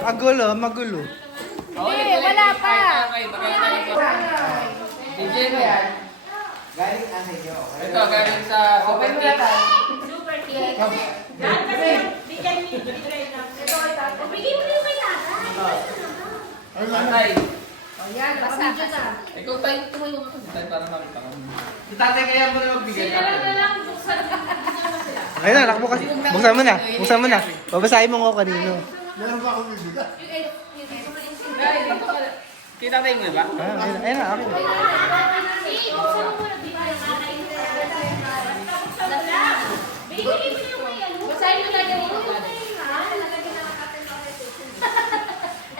Magulo, magulo. Hindi, wala pa. DJ mo yan. Galing ano nyo? Ito, galing sa Super Cake. Super cake. Bigyan mo yung bigay na. Bigyan mo yung kay tatay. Tatay. Yan, basta. Ikaw tayo, tumayo ka. Tayo para makita ka. Si tatay kaya mo na magbigay. Ayun na, nakabukas. Buksan mo na. Buksan mo na. Babasahin mo ko kanino. Meron ba akong bibigay? Kita tayo mo ba? Ayun na, ako. Basahin mo na ganito.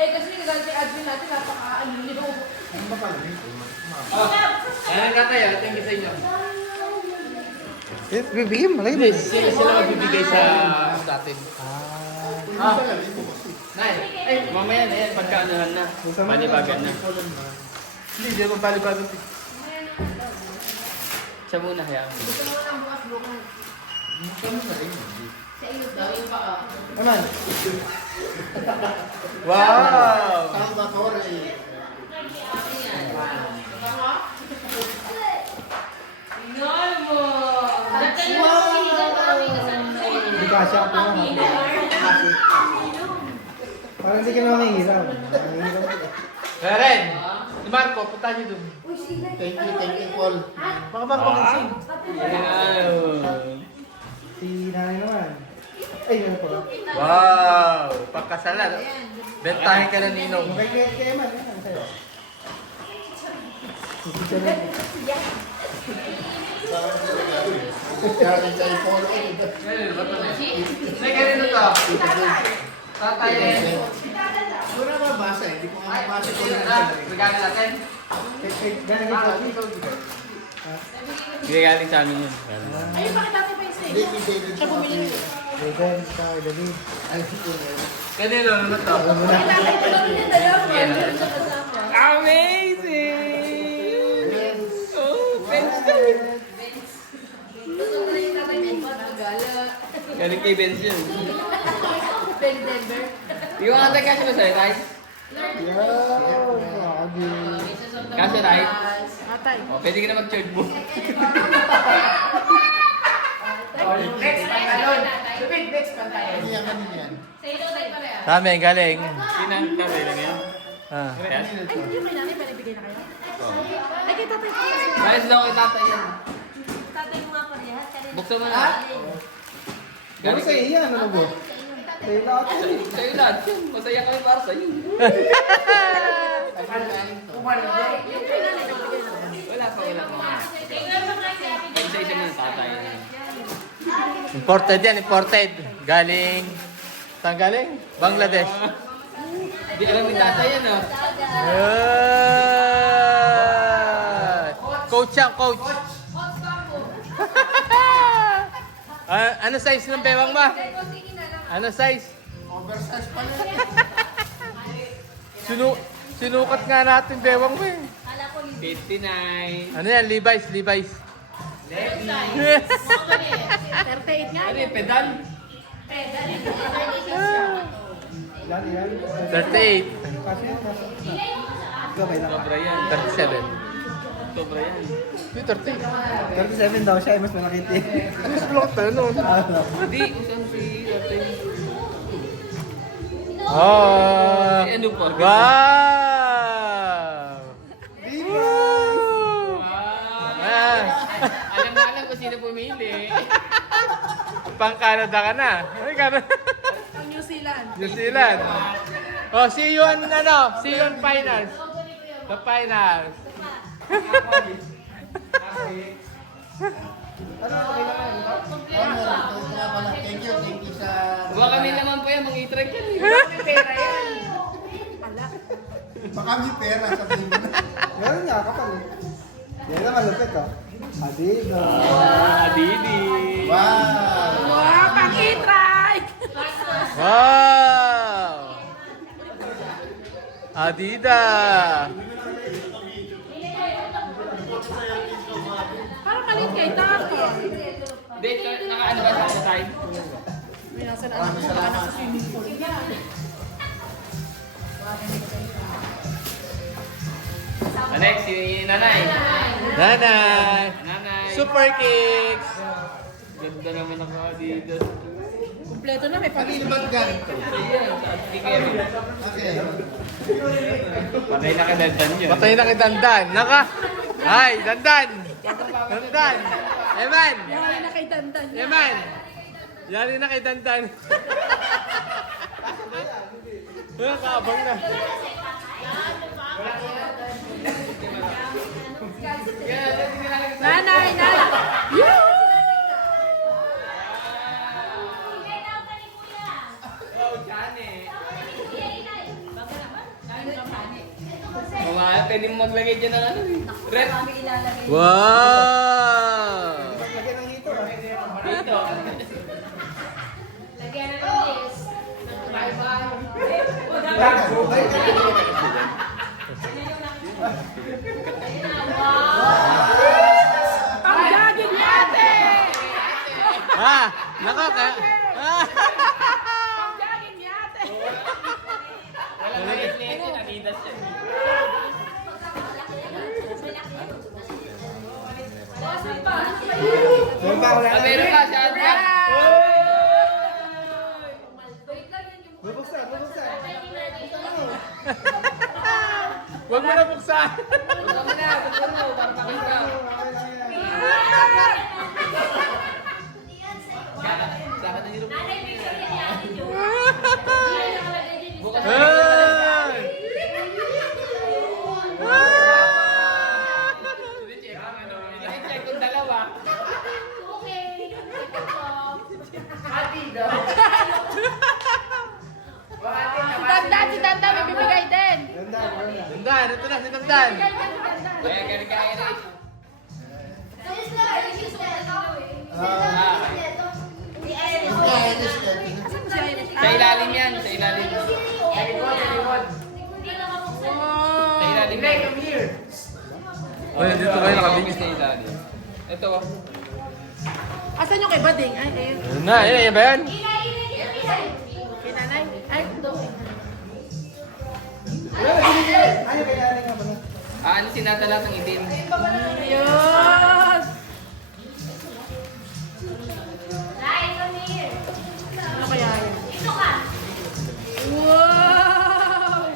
Eh, kasi nagagal si admin natin, napaka-ano nyo. Ayan ka tayo, thank you sa inyo. Bibigyan mo, lagi mo. Sila magbibigay sa atin. Nay, ay, mamaya na yan, pagkaanuhan na. Panibagan na. Hindi, di ako balibagan. Siya muna, hayaan mo. Aman. Wow! Saan ba ka wala eh? Hindi kasi ako na. Parang hindi ka na mahihirap. Karen! Si Marco, punta niyo doon. Thank you, Paul. Baka ba mag-sing? Ayan. Si nanay naman. Ay, ano pala? Wow! Pagkasalan. Bentahin ka na ninong. Kay Eman, ano sa'yo? Galing sa Paul. May ganito to. Tatay eh. Wala ba basa eh? Hindi ko nga mabasa ko lang. Regalo natin. Galing ito. Hindi galing sa amin yun. Ayun, bakit dati pa yung sa'yo? Hindi, hindi. Siya bumili nito. Regan, sa David. Ay, ito na yun. Kanino naman to? Tatay ko lang yung dalawa. Meron sa kasama. Amazing! Oh, pencil! Gusto ko na yung tatay ko. Magala. Galing kay Benz yun. Ben Denver. Yung mga tayo kasi ba sa'yo, Tay? Kasi, Tay? Tatay. Oh, pwede ka na mag-charge mo. Next pantalon. Lupit, next pantalon. Hindi yan kanina yan. Sa amin, galing. Pinang-tatay lang yan. Ah. Ay, yung may nanay, pinibigay na kayo? Ay, kay tatay ko. Malis daw kay tatay yan. Tatay mo nga parehas. Buksan mo na. Galing sa iya, ano ba? Sa'yo lahat. Sa'yo lahat yun. Masaya kami para sa'yo. Yung kay nanay, pinibigay na kayo. Wala pa, wala pa. Isa-isa mo ng tatay. Imported yan, imported. Galing. Saan galing? Bangladesh. Hindi alam ni tatay yan, oh. Coach yan, coach. Ano size ng bewang ba? Ano size? Oversize pala yan. Sinukat nga natin bewang mo eh. 59. Ano yan? Levi's, Levi's. 38 nga. Ano yung pedal? 38. Sobra yan. 37. Sobra yan. 37 daw siya, mas malaki din. Mas block tayo noon. Hindi, isang si tatay. Oh! Ano po? Wow! Wow! Ah, Alam na alam kung sino pumili. pang Canada ka na. Ay, Canada. Ang New Zealand. New Zealand. Oh, see you on see you on finals. The finals. Thank you sa... Buwa kami naman po yan, mga i-track yan. May pera yan. Ala. Baka may pera sabihin mo na. Meron nga kapal. Yan ang malupit ah. Adidas. Adidi. Wow! Wow, pang-i-try! Wow! Adidas. galing kay Tata. Hindi, naka-ano ba sa time? May nasa na ako sa swimming pool. Next, si Nanay. Nanay! Nanay. Super Kicks! Ganda naman ng Adidas. Kompleto na, may Kanino pag-ibig. ba galing to? Ayan, si Kevin. Okay. Panay na kadandan yun. Patay na kay Dandan. Naka! Ay, Dandan! Dandan! Eman! Yari na kay Dandan. Eman! Yari na kay Dandan. Kaabang na. Nanay, nanay. Bigay daw ka ni Kuya. Oh, Johnny. Bigay na. Mga pwede mo maglagay dyan ng ano eh. Rep. Wow! Dito. Lagyan na ng list. Ang gagawin natin! Ah! Naka ka! Ah! Ang gagawin natin! Walang maliit na yun, Adidas yan. Ah, meron ka siya. Huwag mo na buksan! Buksan mo na, buksan mo, para pakita. Saka na nilupin. Nanay, bigay ni Ate Jo. Bukas Ay! check kung dalawa. Okay. Si Dandan, may bibigay din. Dandan! Ito na si Dandan! Kaya galing ka Eric. Sa ilalim yan, sa ilalim. Sa ilalim yan. Uy, dito kayo nakabingis. Sa ilalim. Ito. Asan yung kay Bading? Ay, ayun. Ayun na, yan ba yan? Kay nanay. Ay, Ano sinatalat ng itim? ayun. Ano kaya yan? Wow!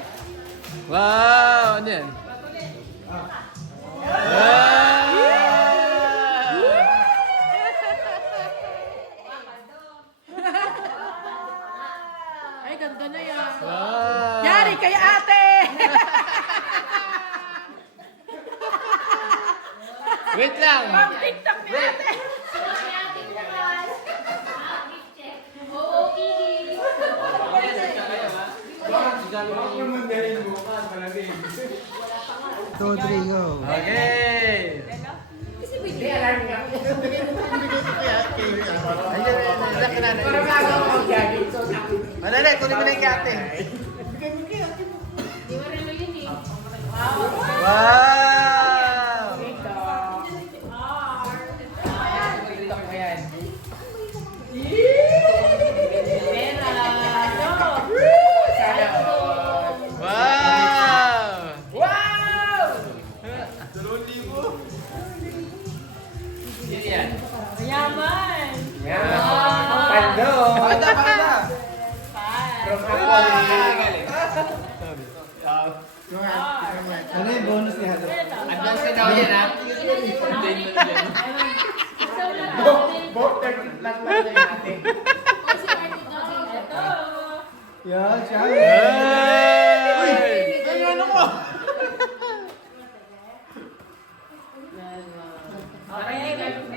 Wow! Ano yan? Wow! Ay, ganda na yan. Wow! Yari kay ate! Wait lang! TikTok ni ate! Rodrigo. Okay! Mananay, kunin mo na yung kate. Wow! Wow! Yun yan. Yaman! Pando! Panda, panda! From galing. Ano yung bonus ni Hado? Advance na daw yan ha. Both 30 plus lang na natin. Yan, siya. Hey! Ay, ano ko?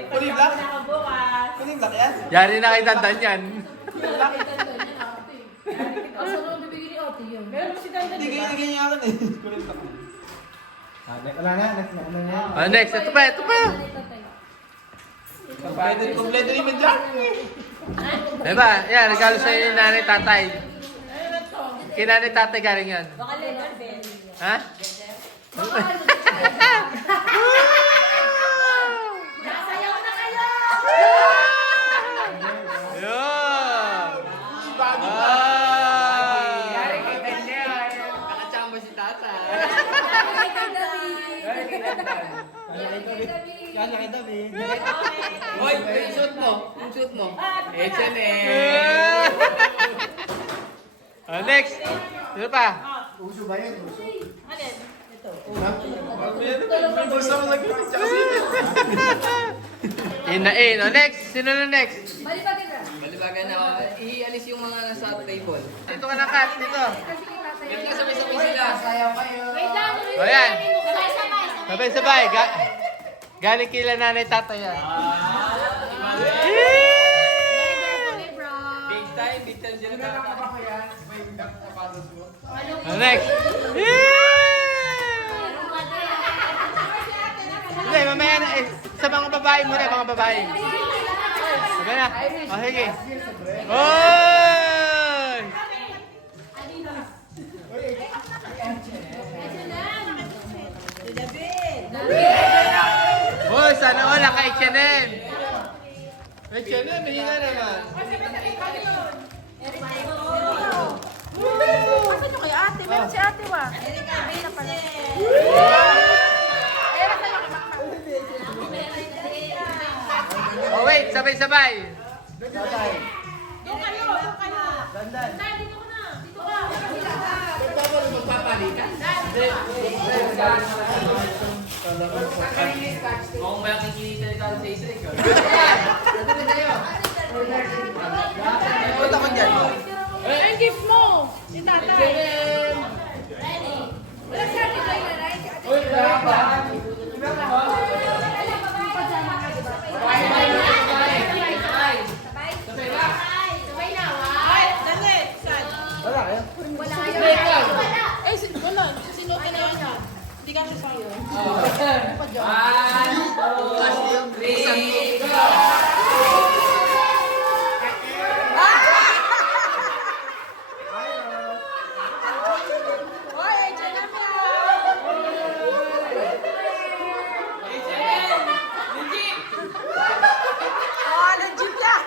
Kuling black? Kuling black yan? Yari na kay Dandan yan. Asa mo bibigyan ni ate yun? Meron si Dandan, di ba? Tigay niya ako eh. Kuling black. Wala na, next na. Ano na? Ah, next, ito pa, ito pa. Kompleto ni Madyan. Diba? Yan, regalo sa'yo ni nanay tatay. Kay nanay tatay galing yan. Baka letter din. Ha? Nasa Yan, nakita, Bi. Hoy, yung shoot mo. Yung shoot mo. H&M. Oh, next. Sino pa? Uso ba yan? Uso? Alin? Ito. May bulsa mo lagi. Tsaka sino? In na in. Oh, next. Sino na next? Balibagan na. Balibagan na. Ialis yung mga nasa table. Dito ka na, Kat. Dito. Dito ka sabay-sabay sila. Wait lang. O, yan. Sabay-sabay. Sabay-sabay. Galing kila nanay tatay yan. Big time, big time sila. Oh, next. Hindi, mamaya na. Sa mga babae muna, mga babae. Sabi na. O, sige. Oy! Hoy, sana wala ka H&M. H&M, mahina naman. Asan yung kay ate? Meron si ate wa. Ay, na pala. Oh, wait, sabay-sabay. Doon kayo. Doon kayo. Dandan. Dito ka na. Dito ka. Mukhang malaking kinita ni Carl sa isa. Punta ko dyan. Ay, gift mo. Si tatay. Wala si ate Joy na rin. Si ate Joy. Sabay na. Ay, dali. Saan? Wala kayo? Wala kayo. Eh, wala. Sinutin na yan. Hindi ka siya sa'yo. 1, 2, 3, go! Hoy, ay, dyan namin. Oh, legit yan.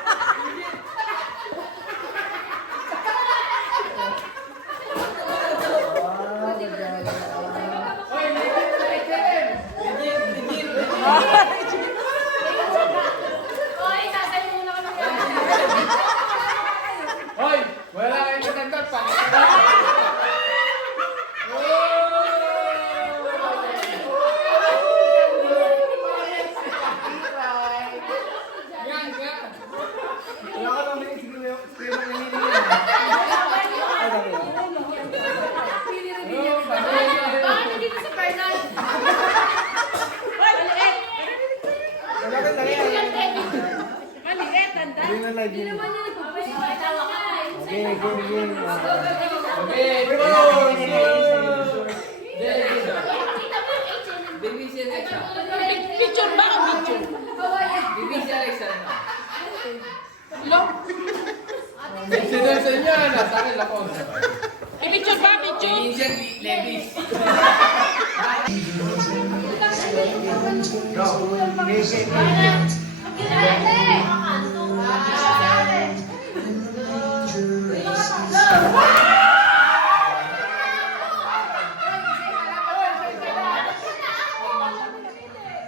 Oy, tatay muna ka na. Hoy, wala kayong matandang pa. Wala ka lang may screen ng nililin. Baka nandito si Bernal. Maliit. Wala ka lang yan. Maliit, tanda. Hindi na lagi. Hindi naman niya nagpupusin. Game, game, game. Okay, go! Baby si Alexa. Picture ba? Picture. Baby si Alexa. Sino sa inyo? Nasa akin lang ako. Picture ba? Picture. Baby si Levis. Go. Game, game.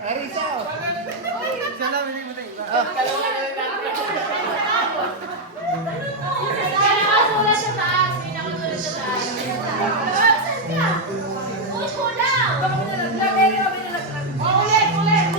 Arisa. Isa lang, hindi mo na iba. Pinakasulat sa taas. Pinakasulat sa taas. Upo lang. Ulit, ulit.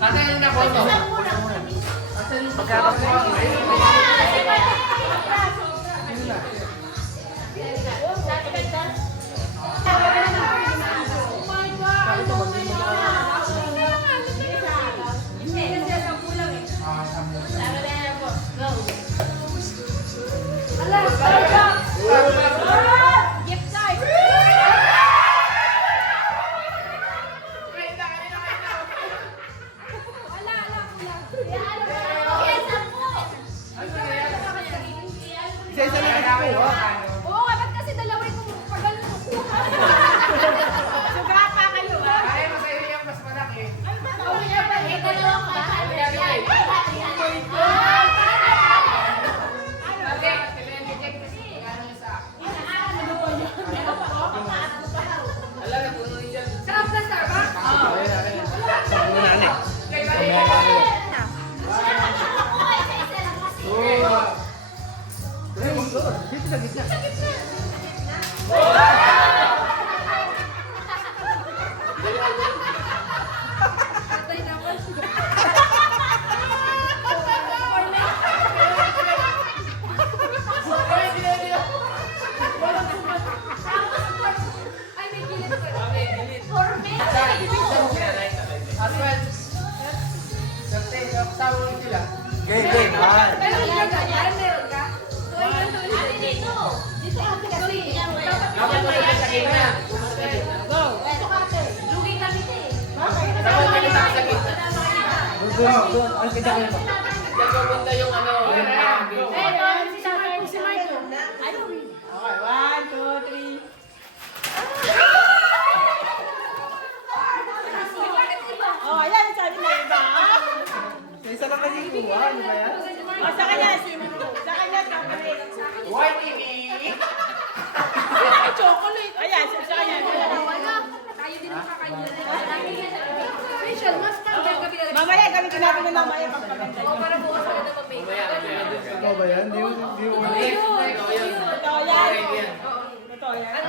Tatay yung naboto. Magkano? game na. Lugay kami eh. Dapat may kita sa gitna. Doon. Ano kita ko yun? Diyan pupunta yung ano. Si Marco. Ano? Okay, 1, 2, 3. Oh, ayan, sabi na iba. Isa lang kasi kuha. Ano ba yan? Oh, sa kanya, sa kanya, chocolate. Why TV? Chocolate. Ayan, sa kanya. Tayo din ang kakain. Rachel, mas pang gabi na. Mamaya, gamitin natin na mamaya pagpaganda. O, para bukas ako na mag-make. Ano ba yan? Di mo. Totoo yan. Totoo yan.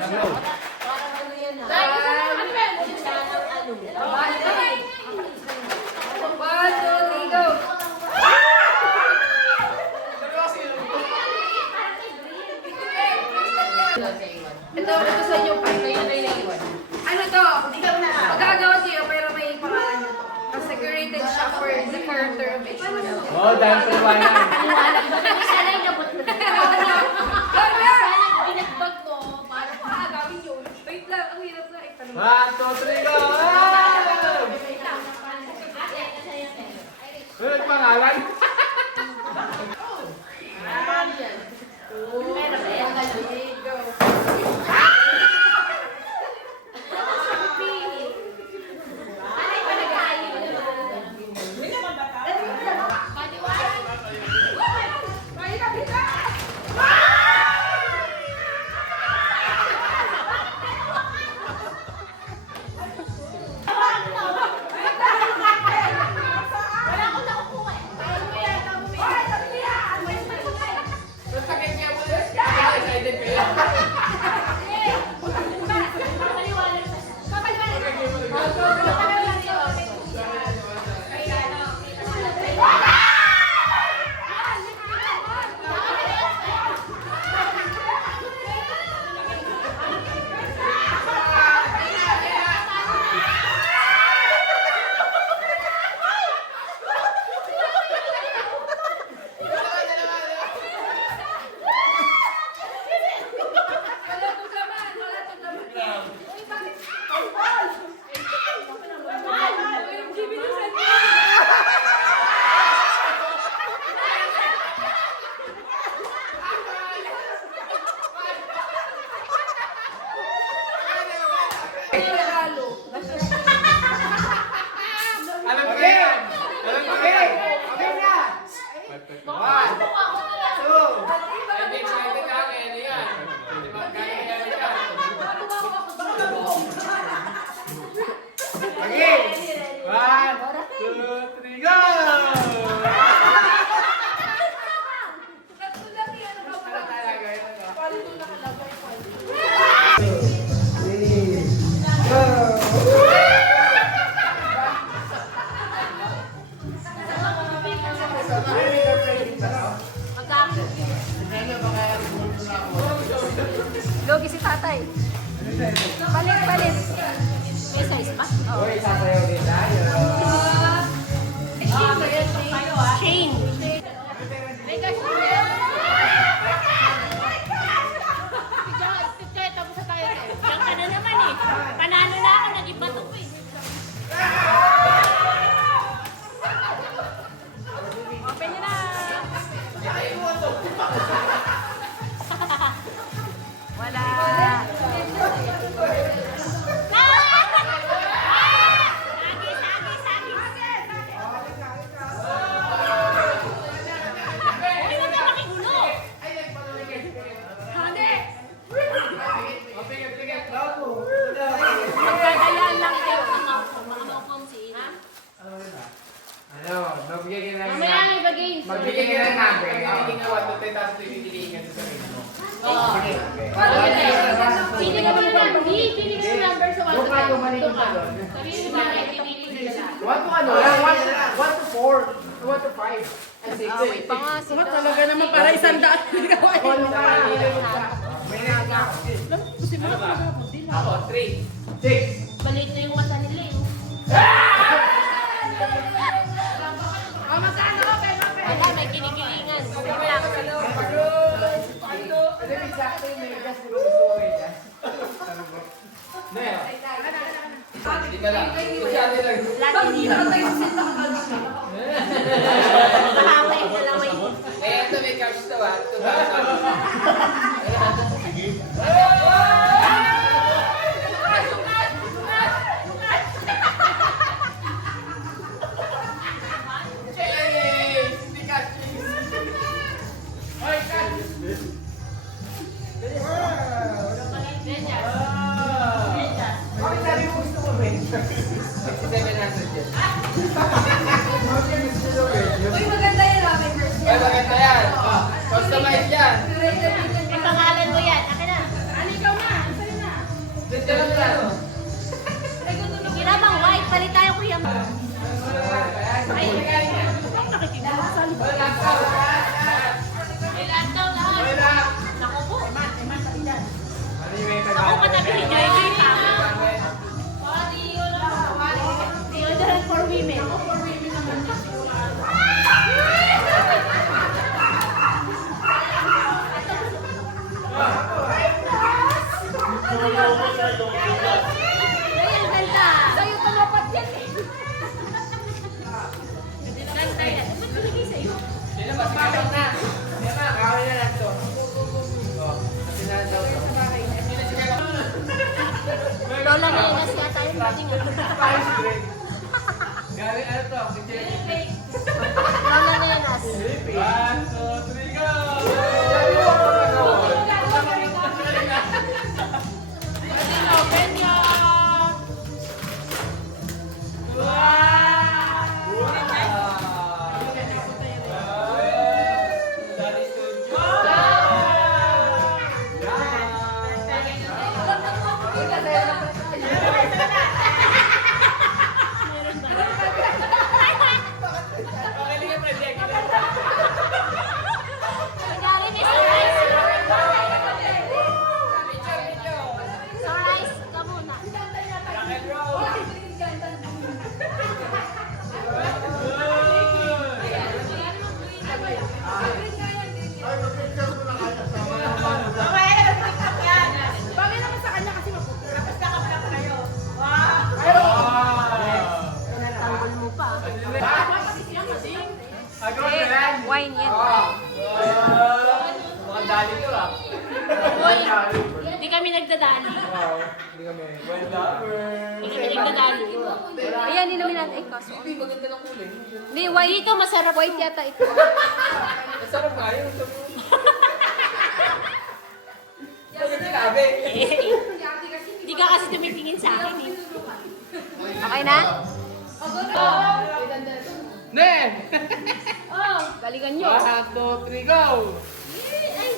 Ito sa inyo pa. Ito yung naiiwan. Ano to? Magagawa siya pero may pangalan na to. Kasi curated siya for the character of each one. Oh, dahil sa iwanan. Sana yung nabot na. Sana binagbag mo. Paano ko agawin yun? Wait lang, ang hirap na. 1, 2, 3, go! Ano pangalan? Logi si tatay. Balik. May size pa? Oo. Uy, sasayaw din tayo. Shane. May kasi yan. Tapos sa tayo. Yan ka na naman eh. Panalo na ako. Nag-iba to po eh. Open nyo na. Wala. Magkagalaan lang kayo. Ano, magbigay ka na Mamaya may ba-games. Magbigay ka ng number. Hindi nga 1 to 10 tapos pipiliin ka sa sarili mo. Pili ka muna ng pili ka ng number sa 1 to 10. Doon ka tumalik Doon ka ka. doon. Sabihin mo na pipili nila. 1 to ano? 1 to 4. 1 to 5. And 6. Wait pa nga. Talaga naman para 100 gawa. Ano ka? May nagawa. Ako, 3. 6. Balik na yung mata nila eh. Wala, may kinikilingan. Okay lang. Ano? Ano? Exactly, may gas. Gusto ko may gas. ka lang. Kasi ate lang. Bakit hindi ka tayo sa senta ka kalma na? Nakaway, dalaway. Eh, ito may cash to ah. 2,000. Bakit sabi mo gusto mo, Ben? 700 yan. Uy, maganda yan ah, may first Ay, maganda yan. Customize yan. May pangalan mo yan. Akin na. Ano ikaw na? Sa'yo na. Ganda lang yan. Ginamang white. Palit tayo kuya mo. Ay, Nakikinig mo sa libo. May lahat daw lahat. Naku po. Ako katabi ni Joy Joy pa. Deodorant for women. Ay, ang ganda. sa'yo tumapat yan eh. Ganda yan. Ba't binigay sa'yo? Sino ba? Sigaw na. Yan na, kawin na lang to. Oh, kasi na daw to. Sino sigaw? Lola na inas yata yung dating. Galing ano to? Si Jenny. Lola na inas. 1, 2, 3, go! Nangyari ni Sunrise. Sunrise, ka muna. Bagay naman sa kanya kasi mapupunta. Tanggol mo pa. Wine yan. Mukhang dali to ah. Hoy, hindi kami nagdadali. Hindi kami. Well, lover. Hindi kami nagdadali. Ayan, inumin natin. Eh, kaso. Hindi, maganda ng kulay. Hindi, white. Dito masarap. White yata ito. Masarap nga yun. Bakit sinabi? Hindi ka kasi tumitingin sa akin. Eh. Okay na? Nen! Oh, galingan nyo. 1, 2, 3, go! Ay,